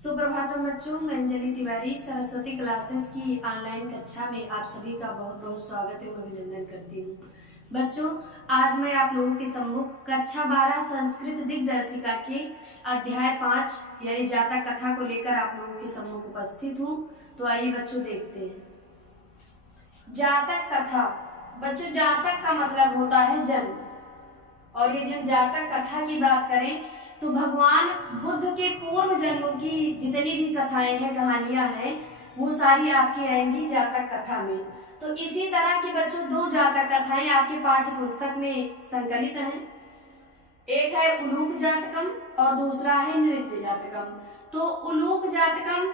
सुप्रभातम बच्चों, मैं अंजलि तिवारी सरस्वती क्लासेस की ऑनलाइन कक्षा में आप सभी का बहुत बहुत स्वागत एवं अभिनंदन करती हूँ। बच्चों, आज मैं आप लोगों के सम्मुख कक्षा 12 संस्कृत दिग्दर्शिका के अध्याय 5 यानी जातक कथा को लेकर आप लोगों के सम्मुख उपस्थित हूँ। तो आइए बच्चों देखते हैं। जातक कथा। बच्चों, जातक का मतलब होता है जन्म, और यदि हम जातक कथा की बात करें तो भगवान बुद्ध के पूर्व जन्मों की जितनी भी कथाएं हैं, कहानियां हैं, वो सारी आपकी आएंगी जातक कथा में। तो इसी तरह की बच्चों दो जातक कथाएं आपके पाठ्य पुस्तक में संकलित हैं। एक है उलूक जातकम और दूसरा है नृत्य जातकम। तो उलूक जातकम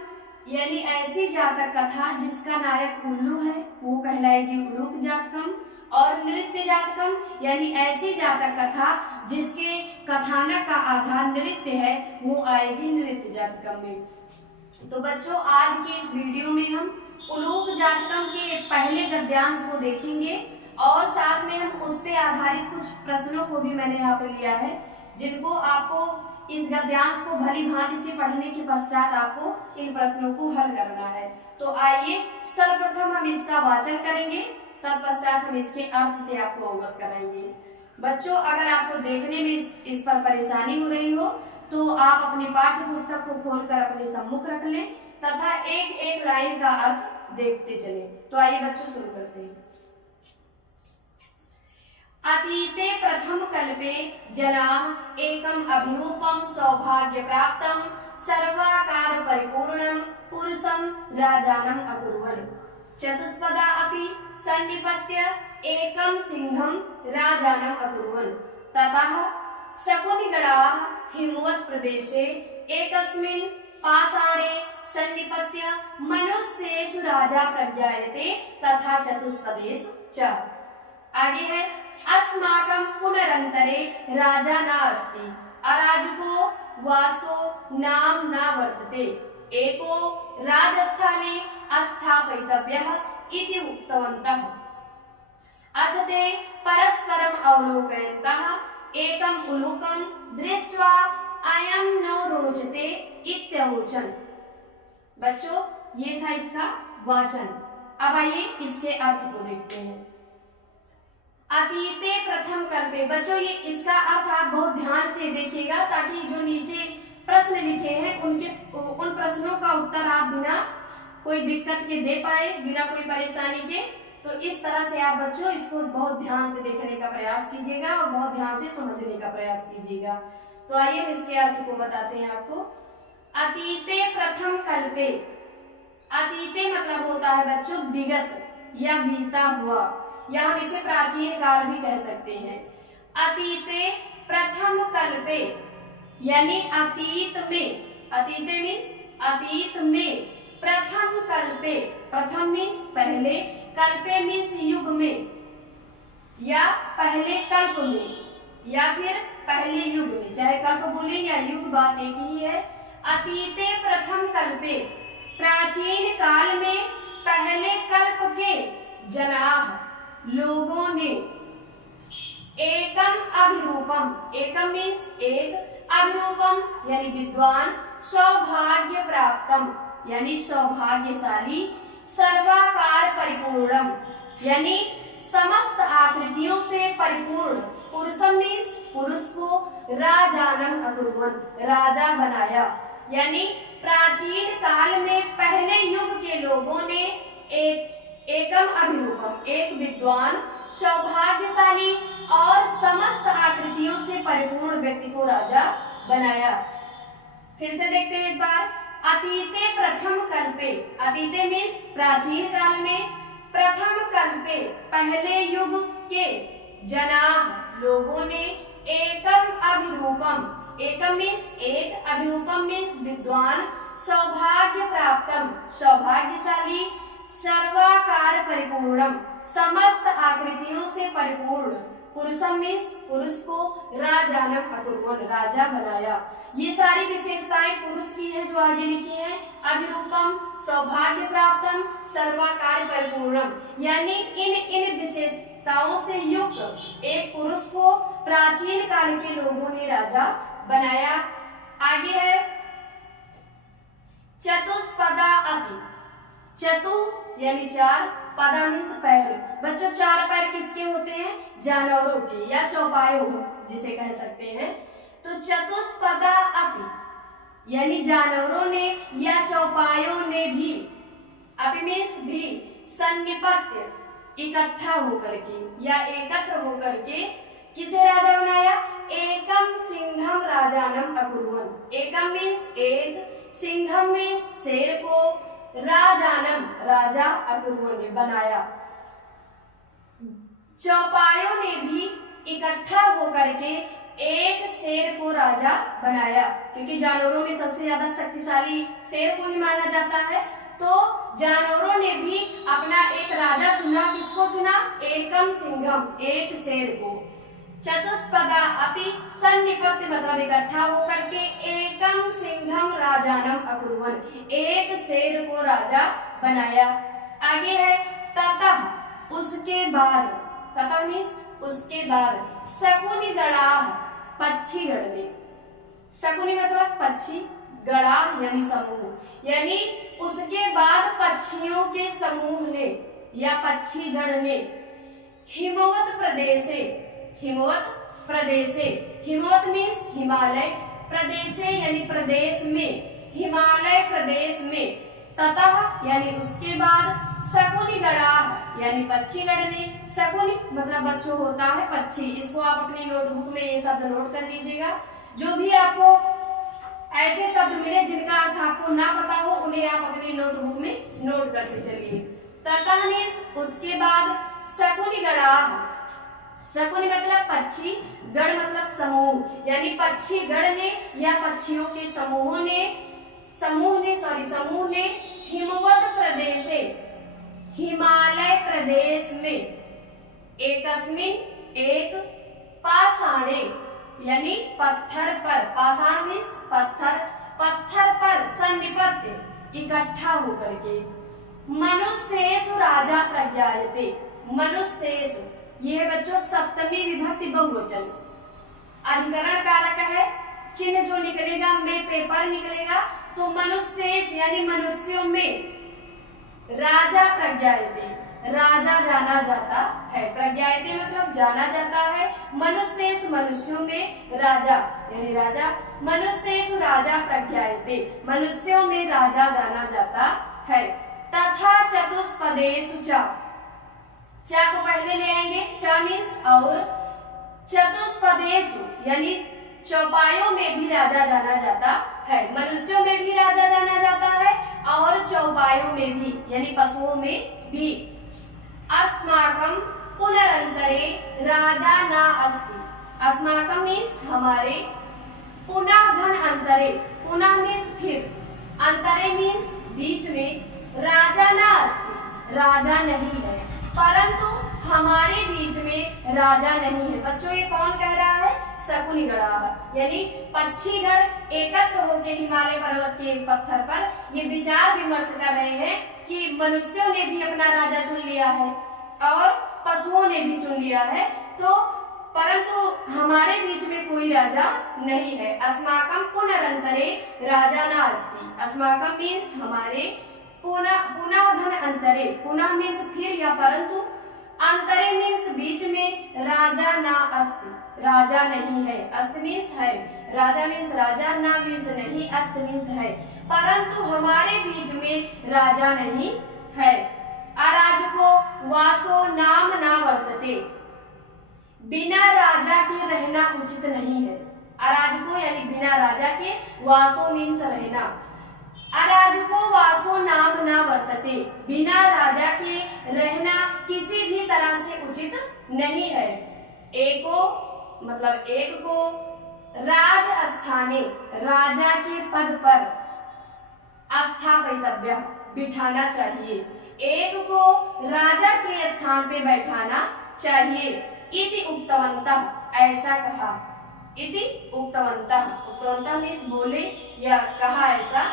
यानी ऐसी जातक कथा जिसका नायक उल्लू है, वो कहलाएगी उलूक जातकम। और नृत्य जातकम यानी ऐसी जातक कथा जिसके कथानक का आधार नृत्य है, वो आएगी नृत्य जातकम में। तो बच्चों, आज की इस वीडियो में हम उलूक जातकम के पहले गद्यांश को देखेंगे और साथ में हम उस पे आधारित कुछ प्रश्नों को भी मैंने यहाँ पे लिया है, जिनको आपको इस गद्यांश को भली भांति से पढ़ने के पश्चात आपको इन प्रश्नों को हल करना है। तो आइए सर्वप्रथम हम इसका वाचन करेंगे, तत्पश्चात हम इसके अर्थ से आपको अवगत कराएंगे। बच्चों, अगर आपको देखने में इस पर परेशानी हो रही हो तो आप अपनी पाठ्य पुस्तक को खोलकर अपने सम्मुख रख लें तथा एक एक लाइन का अर्थ देखते चलें। तो आइए बच्चों शुरू करते हैं। अतीते प्रथम कल्पे जनाः एकम अभिरूपम सौभाग्य प्राप्तम सर्वाकार परिपूर्णम पुरुषम राजानम अकुर्वन्। चतुष्पदा अपि सन्निपत्य एकम सिंहम राजानम अकुर्वन्। ततः शकुनिगणाः हिमवत् प्रदेशे एकस्मिन् पाषाणे सन्निपत्य मनुष्येषु राजा प्रज्ञायते तथा चतुष्पदेषु च। आगे है अस्माकं पुनरंतरे राजा नास्ति अराजको वासो नाम न वर्तते एको राजस्थाने स्थापयितव्यः इति उक्तवन्तः। अथ ते परस्परम् अवलोकयन्तः एकम् उलूकं दृष्ट्वा अयं न रोचते इत्यवोचन्। बच्चों, ये था इसका वाचन। अब आइए इसके अर्थ को देखते हैं। अतीते प्रथम कल्पे। बच्चों, ये इसका अर्थ आप बहुत ध्यान से देखिएगा ताकि जो नीचे प्रश्न लिखे हैं उन प्रश्नों का उत्तर आप बिना कोई दिक्कत के दे पाए, बिना कोई परेशानी के। तो इस तरह से आप बच्चों इसको बहुत ध्यान से देखने का प्रयास कीजिएगा और बहुत ध्यान से समझने का प्रयास कीजिएगा। तो आइए हम इसके अर्थ को बताते हैं आपको। अतीते प्रथम कल्पे। अतीते मतलब होता है बच्चों विगत या बीता हुआ, या हम इसे प्राचीन काल भी कह सकते हैं। अतीते प्रथम कल्पे यानी अतीत में। अतीते मीन्स अतीत में। प्रथम कल्पे, प्रथम मीन्स पहले, कल्पे मीन्स युग में या पहले कल्प में या फिर पहले युग में, चाहे कल्प बोले या युग, बात एक ही है। अतीते प्रथम कल्पे प्राचीन काल में पहले कल्प के जनाः लोगों ने एकम अभिरूपम, एकम मीन्स एक, अभिरूपम यानी विद्वान, सौभाग्य प्राप्तम यानी सौभाग्यशाली, सर्वाकार परिपूर्णम यानी समस्त आकृतियों से परिपूर्ण, पुरुषम मीन्स पुरुष को, राजानम अकुर्वन् राजा बनाया। यानी प्राचीन काल में पहले युग के लोगों ने एकम अभिरूपम एक विद्वान, सौभाग्यशाली और समस्त आकृतियों से परिपूर्ण व्यक्ति को राजा बनाया। फिर से देखते हैं एक बार। अतीते प्रथम कल्पे, अतीते मीन्स प्राचीन काल में, प्रथम कल्पे पहले युग के, जनाः लोगों ने, एकम अभिरूपम, एकम मीन्स एक, अभिरूपम मीन्स विद्वान, सौभाग्य प्राप्तम सौभाग्यशाली, सर्वाकार परिपूर्णम समस्त आकृतियों से परिपूर्ण, पुरुषम मीन्स पुरुष को, राजानम अकुर्वन् राजा बनाया। ये सारी विशेषताएं पुरुष की है जो आगे लिखी है। अभिरूपम, सौभाग्य प्राप्तम, सर्वाकार परिपूर्णम यानी इन विशेषताओं से युक्त एक पुरुष को प्राचीन काल के लोगों ने राजा बनाया। आगे है चतुष्पदा अपि। चतु यानी चार, पदा मीन्स पैर। बच्चों चार पैर किसके होते हैं? जानवरों के या चौपायों जिसे कह सकते हैं। तो चतुष्पदा अपि यानी जानवरों ने या चौपायों ने भी, अपि मीन्स भी, सन्निपत्य इकट्ठा होकर के या एकत्र होकर के किसे राजा बनाया? एकम सिंघम राजानम अकुर्वन्। एकम मीन्स एक, सिंघम मीन्स शेर को, राजानम राजा अकुर्वन् ने बनाया। चौपायों ने भी इकट्ठा होकर के एक शेर को राजा बनाया, क्योंकि जानवरों में सबसे ज्यादा शक्तिशाली शेर को ही माना जाता है। तो जानवरों ने भी अपना एक राजा चुना। किसको चुना? एकम सिंघम, एक शेर को। चतुष्पदा अपि सन्निपत्य मतलब इकट्ठा होकर के, एकम सिंघम राजानम अकुर्वन्, एक शेर को राजा बनाया। आगे है ततः, उसके बाद। ततः मीन्स उसके बाद। शकुनि गणाः, पक्षी गण ने। शकुनि मतलब पक्षी, गणाः यानी समूह, यानी उसके बाद पक्षियों के समूह ने या पक्षी गण ने हिमवत प्रदेशे, हिमवत प्रदेशे, हिमवत मीन्स हिमालय, प्रदेशे यानी प्रदेश में, हिमालय प्रदेश में, ततः यानी उसके बाद, शकुनि गणाः यानी पक्षी गण ने। शकुनि मतलब बच्चों होता है पक्षी। इसको आप अपनी नोटबुक में ये शब्द नोट कर लीजिएगा। जो भी आपको ऐसे शब्द मिले जिनका अर्थ आपको ना पता हो, उन्हें आप अपनी नोटबुक में नोट करते चलिए। ततः मीन्स उसके बाद, शकुनि गणाः, शकुनि मतलब पक्षी, गण मतलब समूह, यानी पक्षी गण ने या पक्षियों के समूह ने हिमवत प्रदेशे, हिमालय प्रदेश में, एकस्मिन एक, पाषाणे यानी पत्थर पर, पाषाण मीन्स पत्थर, पत्थर पर सन्निपत्य इकट्ठा होकर के, मनुष्येषु राजा प्रज्ञायते। मनुष्येषु ये है बच्चों सप्तमी विभक्ति बहुवचन। अधिकरण कारक है, चिन्ह जो निकलेगा में पेपर निकलेगा, तो मनुष्येषु यानी मनुष्यों में, राजा प्रज्ञायते राजा जाना जाता है। प्रज्ञायते मतलब जाना जाता है। मनुष्येषु मनुष्यों में, राजा यानी राजा, मनुष्येषु राजा प्रज्ञायते मनुष्यों में राजा जाना जाता है। तथा चतुष्पदेषु च, चा को पहले ले आएंगे, च मीन्स और, चतुष्पदेषु यानी चौपायों में भी राजा जाना जाता है। मनुष्यों में भी राजा जाना जाता है और चौपायों में भी यानी पशुओं में भी। अस्माकं पुनरंतरे राजा न अस्ति। अस्माकं मीन्स हमारे, पुनः धन अंतरे, पुनः मीन्स फिर, अंतरे मीन्स बीच में, राजा न अस्ति राजा नहीं है, परंतु हमारे बीच में राजा नहीं है। बच्चों ये कौन कह रहा है? शकुनि गणाः यानी पक्षीगण एकत्र होकर हिमालय पर्वत के एक पत्थर पर ये विचार विमर्श कर रहे हैं कि मनुष्यों ने भी अपना राजा चुन लिया है और पशुओं ने भी चुन लिया है, तो परंतु हमारे बीच में कोई राजा नहीं है। अस्माकं पुनरंतरे राजा न अस्ति। अस्माकं मीन्स हमारे, पुनः धन अंतरे, पुनः मीन्स फिर या परंतु, अंतरे मीन्स बीच में, राजा न अस्ति राजा नहीं है। अस्त मीन्स है, राजा मीन्स राजा, ना मीन्स नहीं, अस्त मीन्स है, परंतु हमारे बीच में राजा नहीं है। अराजको वासो नाम ना वर्तते। बिना राजा के रहना उचित नहीं है। अराजको यानी बिना राजा के, वासो मीन्स रहना। अराजको वासो नाम ना वर्तते। बिना राजा के रहना किसी भी तरह से उचित नहीं है। एको मतलब एक को, राज स्थाने राजा के पद पर, स्थापितव्य बिठाना चाहिए। एक को राजा के स्थान पे बैठाना चाहिए। इति उक्तवन्तः ऐसा कहा। इति उक्तवन्तः, उक्तवन्तः मीन्स बोले या कहा ऐसा।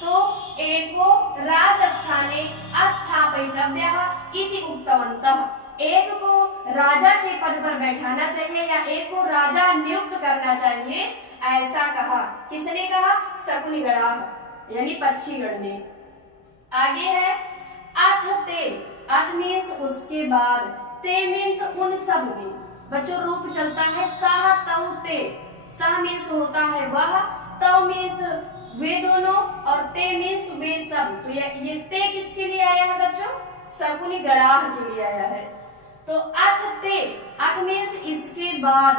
तो एको राजस्थाने स्थापितव्यः इति उक्तवन्तः। एक को राजा के पद पर बैठाना चाहिए या एक को राजा नियुक्त करना चाहिए, ऐसा कहा। किसने कहा? शकुनि गणाः। यानी पक्षीगण ने। आगे है अथ ते, अथ मीन्स उसके बाद, ते मीन्स उन सब ने। बच्चों रूप चलता है सह तौ ते, सह मीन्स होता है वह, तौ मीन्स वे दोनों, और ते मीन्स वे सब। तो ये ते किसके लिए आया है बच्चों? शकुनी गणाह के लिए आया है। तो अथ ते, अथ मीन्स इसके बाद,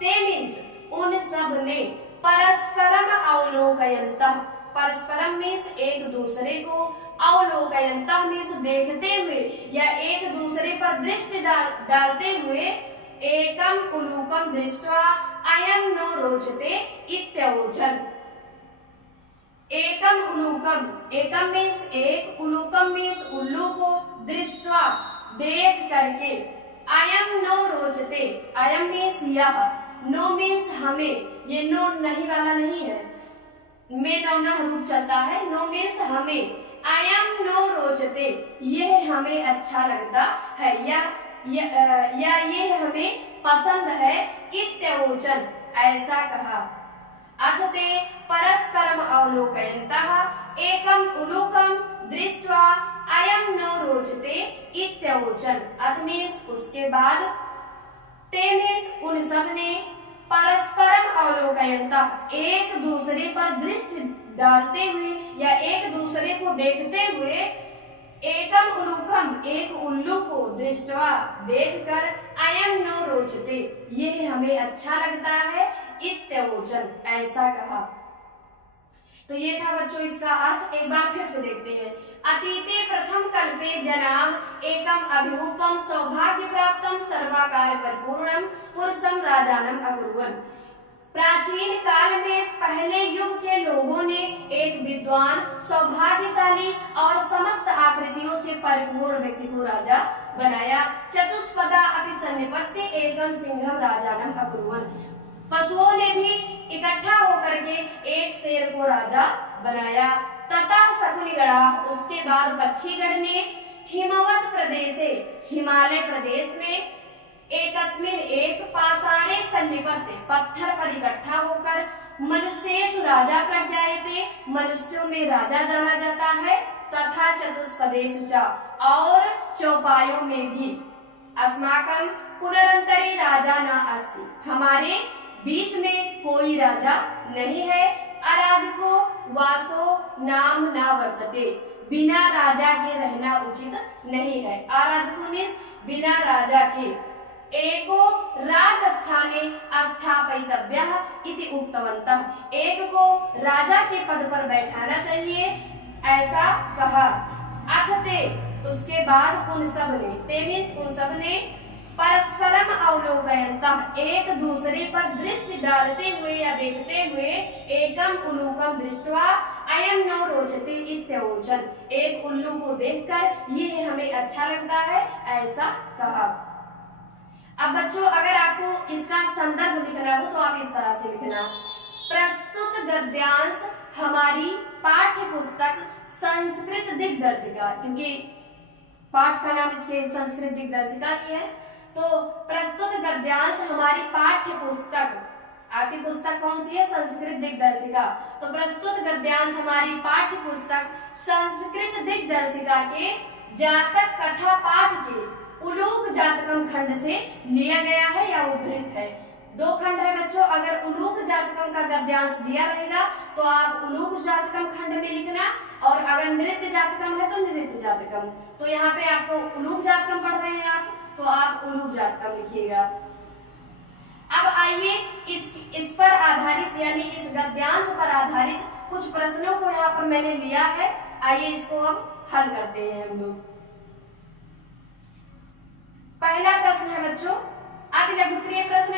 ते मीन्स उन सब ने, परस्परम अवलोकयन्तः, परस्परम मीन्स एक दूसरे को, अवलोकयन्तः मीन्स देखते हुए या एक दूसरे पर दृष्टि डालते हुए, एकम उलूकम दृष्ट्वा अयं नो रोचते इत्यवोचन। एकम उलूकम, एकम मीन्स एक, उलूकम मीन्स उल्लू को, दृष्ट्वा देख करके, अयम नो रोचते, अयम मीन्स यह, नो मीन्स हमें, ये नो नहीं वाला नहीं है, में नौना रूप चलता है, नो मीन्स हमें, अयम नो रोचते यह हमें अच्छा लगता है, या ये हमें पसंद है, इत्यवोचन ऐसा कहा। अथ ते परस्परम अवलोकयन्तः एकम उलूकम दृष्ट्वा अयं नो रोचते इत्यवोचन। अथ मीन्स उसके बाद, ते मीन्स उन सब ने, परस्परम अवलोकयन्तः एक दूसरे पर दृष्टि डालते हुए या एक दूसरे को देखते हुए, एकम उलूकम एक उल्लू को, दृष्ट्वा देखकर, अयं नो रोचते यह हमें अच्छा लगता है, इत्यवोचन ऐसा कहा। तो ये था बच्चों इसका अर्थ। एक बार फिर से देखते हैं। अतीते प्रथम कल्पे जनाः एकम अभिरूपम सौभाग्य प्राप्तम सर्वाकार परिपूर्णम पुरुषम राजानम अकुर्वन्। प्राचीन काल में पहले युग के लोगों ने एक विद्वान, सौभाग्यशाली और समस्त आकृतियों से परिपूर्ण व्यक्ति को राजा बनाया। चतुष्पदा अपि सन्निपत्य एकम सिंहम राजानम अकुर्वन्। पशुओं ने भी इकट्ठा होकर के एक शेर को राजा बनाया। तथा शकुनिगणाः, उसके बाद पक्षीगण ने, हिमवत प्रदेशे, हिमालय प्रदेश में, एकस्मिन एक, पाषाणे सन्निपत्य, पत्थर पर इकट्ठा होकर, मनुष्येषु राजा प्रज्ञायते, मनुष्यों में राजा जाना जाता है, तथा चतुष्पदेषु च, और चौपायों में भी, अस्माकं पुनरंतरे राजा न अस्ति, हमारे बीच में कोई राजा नहीं है। अराजको वासो नाम न वर्तते, बिना राजा के रहना उचित नहीं है। अराजको मीन्स बिना राजा के। एको राजस्थाने स्थापयितव्यः इति उक्तवन्तः, एक को राजा के पद पर बैठाना चाहिए ऐसा कहा। अथ ते, उसके बाद उन सब ने, ते मीन्स उन सब ने, परस्परम अवलोकयन्तः एक दूसरे पर दृष्टि डालते हुए या देखते हुए, एकम उलूकम दृष्ट्वा अयं नो रोचते इत्यवोचन, एक उल्लू को देखकर ये हमें अच्छा लगता है ऐसा कहा। अब बच्चों अगर आपको इसका संदर्भ लिखना हो तो आप इस तरह से लिखना। प्रस्तुत गद्यांश हमारी पाठ्य पुस्तक संस्कृत दिग्दर्शिका, क्योंकि पाठ का नाम इसके संस्कृत दिग्दर्शिका ही है, तो प्रस्तुत गद्यांश हमारी पाठ्य पुस्तक, आपकी पुस्तक कौन सी है? संस्कृत दिग्दर्शिका। तो प्रस्तुत गद्यांश हमारी पाठ्य पुस्तक संस्कृत दिग्दर्शिका के जातक कथा पाठ के उलूक जातकम खंड से लिया गया है या उद्धृत है। दो खंड है बच्चों, अगर उलूक जातकम का गद्यांश दिया रहेगा तो आप उलूक जातकम खंड में लिखना, और अगर नृत्य जातकम है तो नृत्य जातकम। तो यहाँ पे आपको उलूक जातकम पढ़ रहे हैं आप, तो आप उलूक जातकम लिखिएगा। अब आइए इस पर आधारित यानी इस गद्यांश पर आधारित कुछ प्रश्नों को यहाँ पर मैंने लिया है, आइए इसको हम हल करते हैं हम लोग। पहला प्रश्न है बच्चों, अति लघुत्तरीय प्रश्न,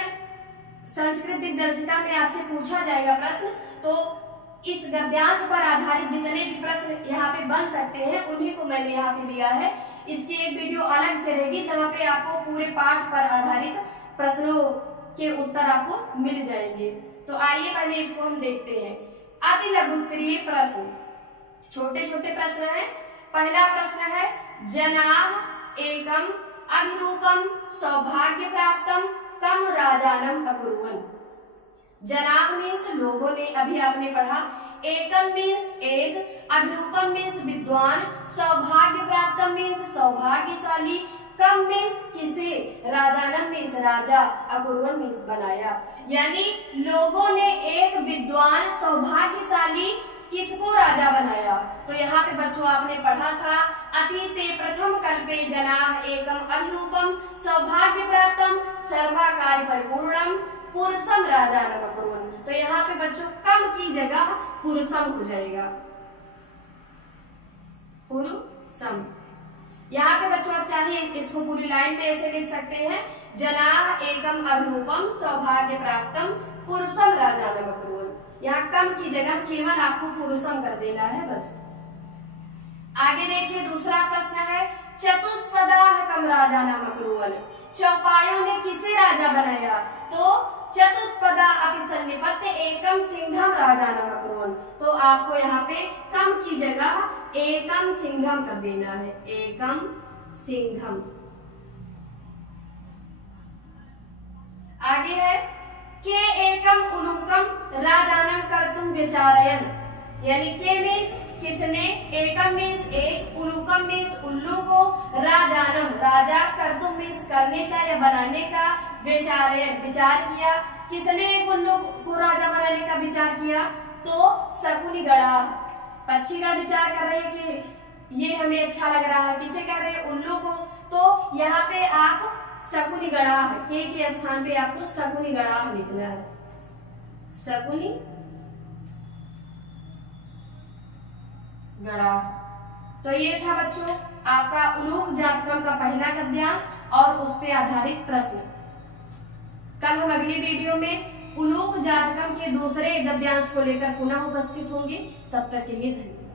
संस्कृत दिग्दर्शिका में आपसे पूछा जाएगा प्रश्न, तो इस गद्यांश पर आधारित जितने भी प्रश्न यहाँ पे बन सकते हैं उन्हीं को मैंने यहाँ पे लिया है। इसकी एक वीडियो अलग से रहेगी जहाँ पे आपको पूरे पाठ पर आधारित प्रश्नों के उत्तर आपको मिल जाएंगे। तो आइए पहले इसको हम देखते हैं। अति लघुत्तरीय प्रश्न, छोटे छोटे प्रश्न है। पहला प्रश्न है, जनाः एकम अभिरूपम सौभाग्य प्राप्तम कम राजानम अकुर्वन्। जनाः मीन्स लोगों ने, अभी आपने पढ़ा। एकम मीन्स एक, अभिरूपम मीन्स विद्वान, सौभाग्य प्राप्तम मीन्स सौभाग्यशाली, कम मीन्स किसे, राजानम मीन्स राजा, अकुर्वन् मीन्स बनाया। यानी लोगों ने एक विद्वान सौभाग्यशाली किसको राजा बनाया। तो यहाँ पे बच्चों आपने पढ़ा था अतीते प्रथम कल्पे जनाः एकम अभिरूपम सौभाग्य प्राप्तम सर्वाकार्य परिपूर्णम पुरुषम राजानम अकुर्वन्। तो यहाँ पे बच्चों कम की जगह पुरुषम हो जाएगा, पुरुषम। यहाँ पे बच्चों आप चाहिए इसको पूरी लाइन में ऐसे लिख सकते हैं, जनाः एकम अभिरूपम सौभाग्य प्राप्तम पुरुषम राजानम अकुर्वन्। यहाँ कम की जगह केवल आपको पुरुषम कर देना है बस। आगे देखिए दूसरा प्रश्न है, चतुष्पदाः कम राजानम अकुर्वन्। चौपायों ने किसे राजा बनाया। तो चतुष्पदा अपि सन्निपत्य एकम सिंघम राजानम अकुर्वन्। तो आपको यहाँ पे कम की जगह एकम सिंघम कर देना है, एकम सिंघम। आगे है के एकम उलूकम राजानम कर्तुम विचारयन्। यानी के मीन्स किसने, एकम मीन्स एक, उलूकम मीन्स उल्लू को, राजानम राजा, कर्तुम मीन्स करने का या बनाने का, विचारयन् विचार किया। किसने एक उल्लू को राजा बनाने का विचार किया। तो शकुनि गणः, पक्षीगण विचार कर रहे हैं कि ये हमें अच्छा लग रहा है, किसे कह रहे हैं, उल्लू को। तो यहाँ पे आप शकुनि गणः के स्थान पे आपको शकुनि गणः लिखना है, शकुनि गणः। तो ये था बच्चों आपका उलूक जातकम का पहला गद्यांश और उस पे आधारित प्रश्न। कल हम अगली वीडियो में उलूक जातकम के दूसरे गद्यांश को लेकर पुनः उपस्थित होंगे। तब तक के लिए धन्यवाद।